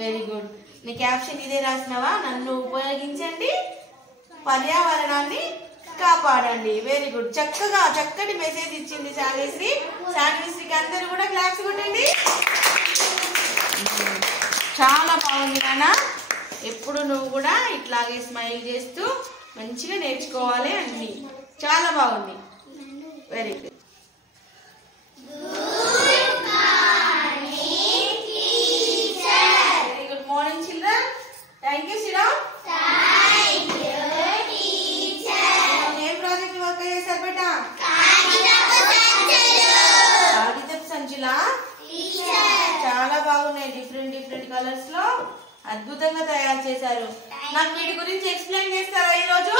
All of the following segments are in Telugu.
Very good. నీ క్యాప్షన్ ఇదే రాసినావా? నన్ను ఉపయోగించండి, పర్యావరణాన్ని కాపాడండి. Very good. చక్కటి మెసేజ్ ఇచ్చింది శాన్విశ్రీ. శాన్విశ్రీకి అందరూ కూడా క్లాప్స్ కొట్టండి. చాలా బాగుంది నాన్న. ఎప్పుడు నువ్వు కూడా ఇట్లాగే స్మైల్ చేస్తూ మంచిగా నేర్చుకోవాలి అన్ని. చాలా బాగుంది. Very good. Very good morning children. Thank you సిడా. ఏం ప్రాజెక్ట్ వర్క్ చేశారు బేటా? కాగితపు సంచులా? చాలా బాగున్నాయి. డిఫరెంట్ కలర్స్ లో అద్భుతంగా తయారు చేశారు. నాకు వీటి గురించి ఎక్స్ప్లెయిన్ చేస్తారా ఈరోజు?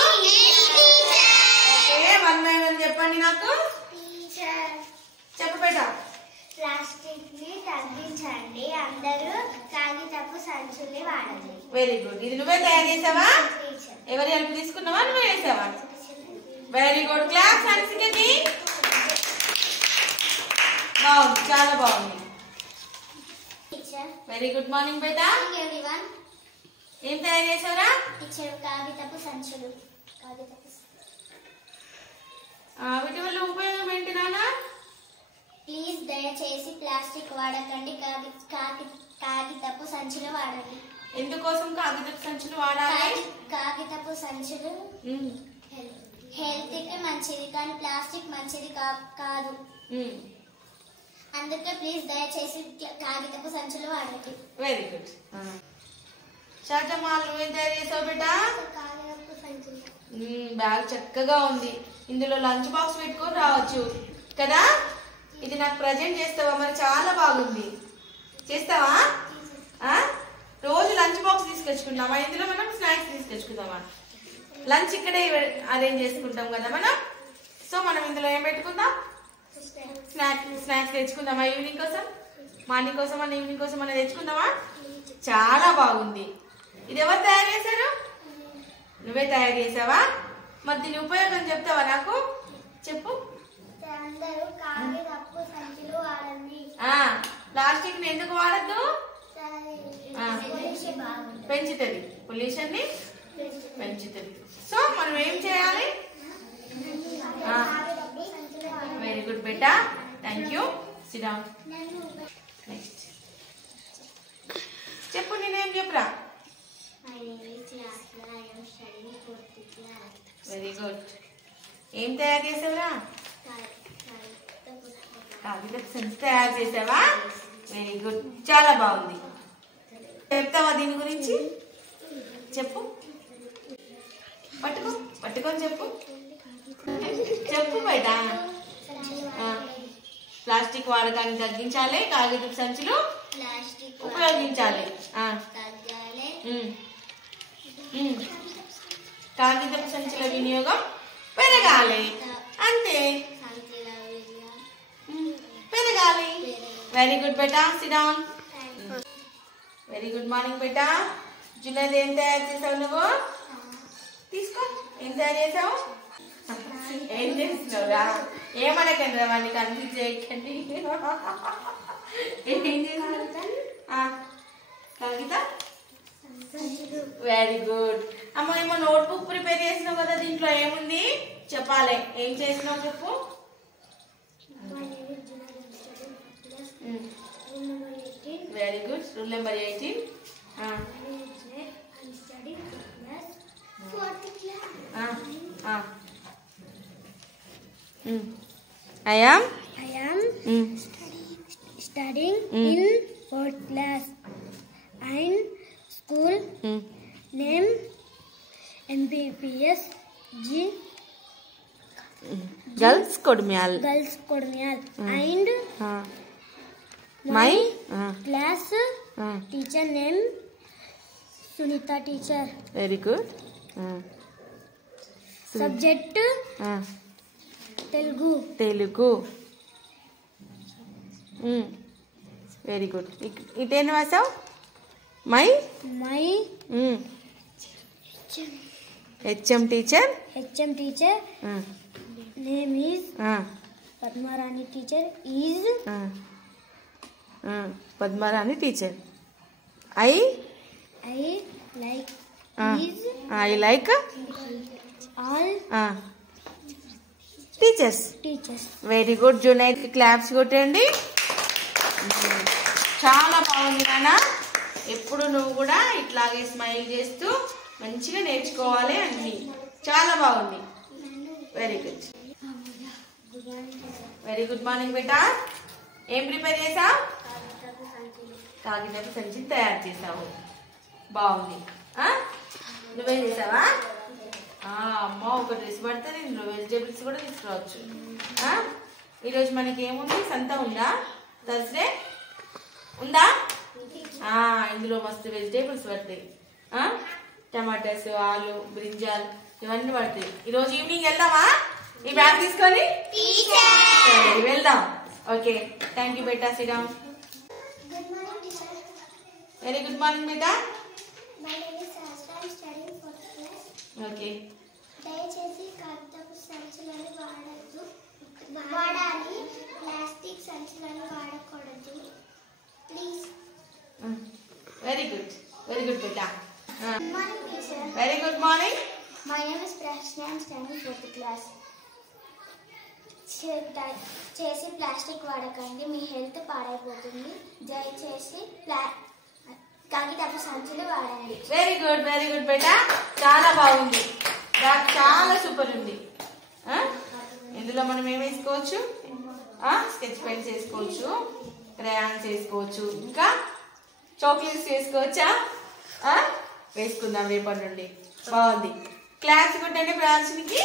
ఓకే, 1 by 1 చెప్పండి నాకు. చెప్పు బేటా. ప్లాస్టిక్ ని తగ్గించండి, అందరూ కాగితపు సంచుల్ని వాడండి. Very good. ఇది నువ్వే తయారు చేసావా? ఎవరి హెల్ప్ తీసుకున్నావా? నువ్వే చేసావా? Very good. క్లాస్ హన్సికకి. బాగుంది, చాలా బాగుంది. వెరీ గుడ్ మార్నింగ్ బేటా. ఏం తయారు చేసావురా? కాగితపు సంచులు. వీటి వల్ల ఉపయోగం ఏంటి నాన్న? ప్లీజ్ దయచేసి ప్లాస్టిక్ వాడకండి, కాగితపు సంచులు వాడండి. ఎందుకోసం కాగితపు సంచులు వాడాలి? కాగితపు సంచులు హెల్త్ కి మంచిది, కానీ ప్లాస్టిక్ మంచిది కాదు. అందుకే ప్లీజ్ దయచేసి కాగితపు సంచులు వాడండి. Very good. షాజమాల్ నువ్వేం తయారు చేసావు బేటా? కాగితపు సంచులు. బ్యాగ్ చక్కగా ఉంది. ఇందులో లంచ్ బాక్స్ పెట్టుకొని రావచ్చు కదా. ఇది నాకు ప్రజెంట్ చేస్తావా? మరి చాలా బాగుంది. చేస్తావా? రోజు లంచ్ బాక్స్ తీసుకొచ్చుకుందామా? ఇందులో మనం స్నాక్స్ తీసుకొచ్చుకుందామా? లంచ్ ఇక్కడే అరేంజ్ చేసుకుంటాం కదా మనం. సో మనం ఇందులో ఏం పెట్టుకుందాం? స్నాక్స్ తెచ్చుకుందామా? ఈవినింగ్ కోసం, మార్నింగ్ కోసం అన్న ఈవినింగ్ కోసం అన్న తెచ్చుకుందామా? చాలా బాగుంది. ఇది ఎవరు తయారు చేశారు? నువ్వే తయారు చేసావా? మరి దీని ఉపయోగం చెప్తావా నాకు? చెప్పు. అందరూ కాగితపు సంచులు వాడండి. ప్లాస్టిక్ ని ఎందుకు వాడద్దు? పెంచుతుంది, పొల్యూషన్ ని పెంచుతుంది. సో మనం ఏం చేయాలి? Very good beta. Thank you. SIT down. Next చెప్పు. నేనేం చెప్పురా? Very good. ఏం తయారు చేసావురా? కాగితపు సంచి తయారు చేసావా? వెరీ గుడ్, చాలా బాగుంది. చెప్తావా దీని గురించి? చెప్పు. పట్టుకొని చెప్పు. చెప్పు బయట. ప్లాస్టిక్ వాడకాన్ని తగ్గించాలి, కాగితపు సంచులు ఉపయోగించాలి, కాగితపు సంచుల వినియోగం పెరగాలి, అంతే, పెరగాలి. వెరీ గుడ్ బేటా. Sit down. Very good morning బేటా. జునైద్ ఏం తయారు చేసావు నువ్వు? తీసుకో. ఏం తయారు చేసావు? ఏం చేస్తున్నావురా? ఏమనకండి, వాడిని కన్ఫ్యూజ్ చేయకండి. ఏం చేస్తున్నావు? కాగితం. Very good. అమ్మ ఏమో నోట్బుక్ ప్రిపేర్ చేసినావు కదా, దీంట్లో ఏముంది చెప్పాలి. ఏం చేసినావు చెప్పు. Very good. Rule number 18. I am studying in 4th class and school name MPPS G Girls Kodmyal and my class teacher name Sunita teacher. Very good. Subject Telugu. Very good. ఇటేం రాసావు? My HM teacher name is Padmarani teacher is Padmarani teacher I like I like all teachers. Very good. Junaid claps కొట్టండి. చాలా బాగుంది నాన్న. ఎప్పుడు నువ్వు కూడా ఇట్లాగే స్మైల్ చేస్తూ మంచిగా నేర్చుకోవాలి అన్ని. చాలా బాగుంది. Very good. Very good morning బేటా. ఏం ప్రిపేర్ చేసావు? కాగితపు సంచి తయారు చేసావు. బాగుంది. నువ్వేం చేసావా? అమ్మ ఒక డ్రెస్ పడుతుంది. ఇందులో వెజిటేబుల్స్ కూడా తీసుకురావచ్చు. ఈరోజు మనకి ఏముంది? సంత ఉందా? థర్స్డే ఉందా? ఇందులో మస్తు వెజిటేబుల్స్ పడతాయి. టమాటాస్, ఆలు, బ్రింజాల్ ఇవన్నీ పడతాయి. ఈరోజు ఈవినింగ్ వెళ్దామా ఈ బ్యాగ్ తీసుకొని? వెళ్దాం. ఓకే, థ్యాంక్ యూ బేటా. శ్రీరామ్. వెరీ గుడ్ మార్నింగ్ బేటా. ఓకే. దయచేసి కాగితపు సంచులను వాడాలి, ప్లాస్టిక్ సంచులను వాడకూడదు please. Very good. Very good బేటా. Good morning, teacher. Very good morning. My name is Prashna. I am studying 4th class. చేసి ప్లాస్టిక్ వాడకండి, మీ హెల్త్ పాడైపోతుంది. దయచేసి కాగితపు సంచులు వాడండి. Very good. వెరీ గుడ్ బేటా. చాలా బాగుంది. చాలా సూపర్ ఉంది. ఇందులో మనం ఏం వేసుకోవచ్చు? స్కెచ్ పెన్స్ వేసుకోవచ్చు, క్రయాన్స్ వేసుకోవచ్చు, ఇంకా చాక్లెట్స్ వేసుకోవచ్చా? వేసుకుందాం రేపటి నుండి. బాగుంది. క్లాస్ కొట్టండి ప్రాంశునికి.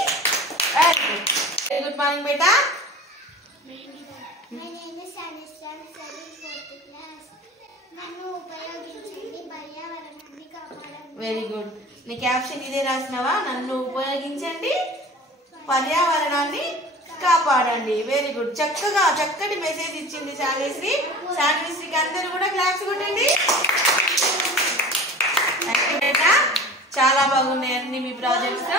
Very good. Very good morning బేటా. My name is Anisha. I am studying 4th class. నన్ను ఉపయోగించండి, పర్యావరణాన్ని కాపాడండి. Very good. నీ క్యాప్షన్ ఇదే రాసినావా? నన్ను ఉపయోగించండి, పర్యావరణాన్ని కాపాడండి. Very good. చక్కటి మెసేజ్ ఇచ్చింది శాన్విశ్రీ. శాన్విశ్రీకి అందరూ కూడా క్లాప్స్ కొట్టండి. చాలా బాగున్నాయి అన్ని మీ ప్రాజెక్ట్స్.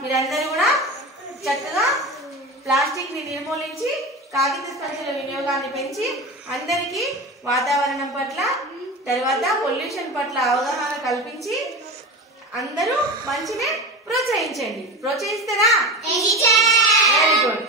మీరందరూ కూడా చక్కగా ప్లాస్టిక్ ని నిర్మూలించి కాగిత సంచుల వినియోగాన్ని పెంచి అందరికీ వాతావరణం పట్ల, తర్వాత పొల్యూషన్ పట్ల అవగాహన కల్పించి అందరూ మంచినే ప్రోత్సహించండి. ప్రోత్సహిస్తారా? Very good.